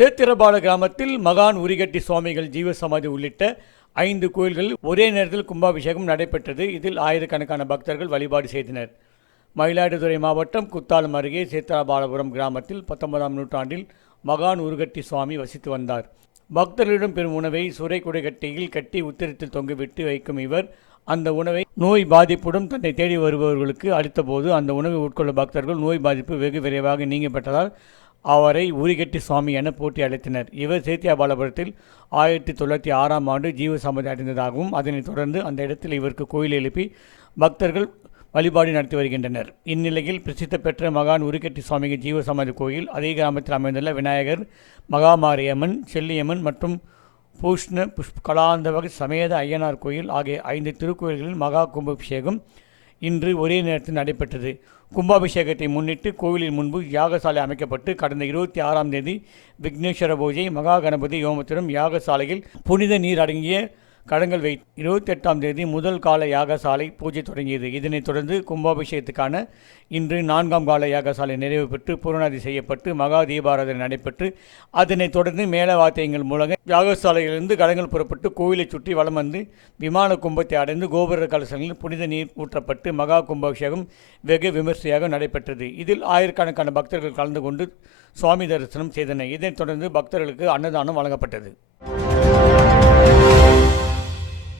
சேத்திரபால கிராமத்தில் மகான் உரிகட்டி சுவாமிகள் ஜீவசமாதி உள்ளிட்ட ஐந்து கோயில்களில் ஒரே நேரத்தில் கும்பாபிஷேகம் நடைபெற்றது. இதில் ஆயிரக்கணக்கான பக்தர்கள் வழிபாடு செய்தனர். மயிலாடுதுறை மாவட்டம் குத்தாலம் அருகே சேத்திரபாலபுரம் கிராமத்தில் பத்தொன்பதாம் நூற்றாண்டில் மகான் உருகட்டி சுவாமி வசித்து வந்தார். பக்தர்களிடம் பெறும் உணவை சுரை குடைகட்டியில் கட்டி உத்திரத்தில் தொங்கிவிட்டு வைக்கும் இவர் அந்த உணவை நோய் பாதிப்புடன் தன்னை தேடி வருபவர்களுக்கு அளித்தபோது அந்த உணவை உட்கொள்ள பக்தர்கள் நோய் பாதிப்பு வெகு விரைவாக நீங்கப்பட்டதால் அவரை ஊரிகட்டி சுவாமி என போட்டி அழைத்தனர். இவர் சேத்தியாபாலபுரத்தில் ஆயிரத்தி தொள்ளாயிரத்தி ஆறாம் ஆண்டு ஜீவசமாதி அடைந்ததாகவும் அதனைத் தொடர்ந்து அந்த இடத்தில் இவருக்கு கோயில் எழுப்பி பக்தர்கள் வழிபாடு நடத்தி வருகின்றனர். இந்நிலையில் பிரசித்த பெற்ற மகான் உருக்கட்டி சுவாமிக்கு ஜீவசமாதி கோயில் அதே கிராமத்தில் அமைந்துள்ள விநாயகர் மகாமாரியம்மன் செல்லியம்மன் மற்றும் பூஷ்ண புஷ்ப கலாந்தவக சமேத ஐயனார் கோயில் ஆகிய ஐந்து திருக்கோயில்களில் மகா கும்பாபிஷேகம் இன்று ஒரே நேரத்தில் நடைபெற்றது. கும்பாபிஷேகத்தை முன்னிட்டு கோவிலின் முன்பு யாகசாலை அமைக்கப்பட்டு கடந்த இருபத்தி ஆறாம் தேதி விக்னேஸ்வர பூஜை மகா கணபதி யோமத்திரம் யாகசாலையில் புனித நீர் அடங்கிய கடங்கள் வை இருபத்தி எட்டாம் தேதி முதல் கால யாகசாலை பூஜை தொடங்கியது. இதனைத் தொடர்ந்து கும்பாபிஷேகத்துக்கான இன்று நான்காம் கால யாகசாலை நிறைவு பெற்று பூரணாதி செய்யப்பட்டு மகா தீபாராதனை நடைபெற்று அதனைத் தொடர்ந்து மேல வாத்தியங்கள் மூலம் யாகசாலையிலிருந்து கடங்கள் புறப்பட்டு கோவிலை சுற்றி வலம் வந்து விமான கும்பத்தை அடைந்து கோபுர கலசங்களில் புனித நீர் ஊற்றப்பட்டு மகா கும்பாபிஷேகம் வெகு விமர்சையாக நடைபெற்றது. இதில் ஆயிரக்கணக்கான பக்தர்கள் கலந்து கொண்டு சுவாமி தரிசனம் செய்தனர். இதனைத் தொடர்ந்து பக்தர்களுக்கு அன்னதானம் வழங்கப்பட்டது.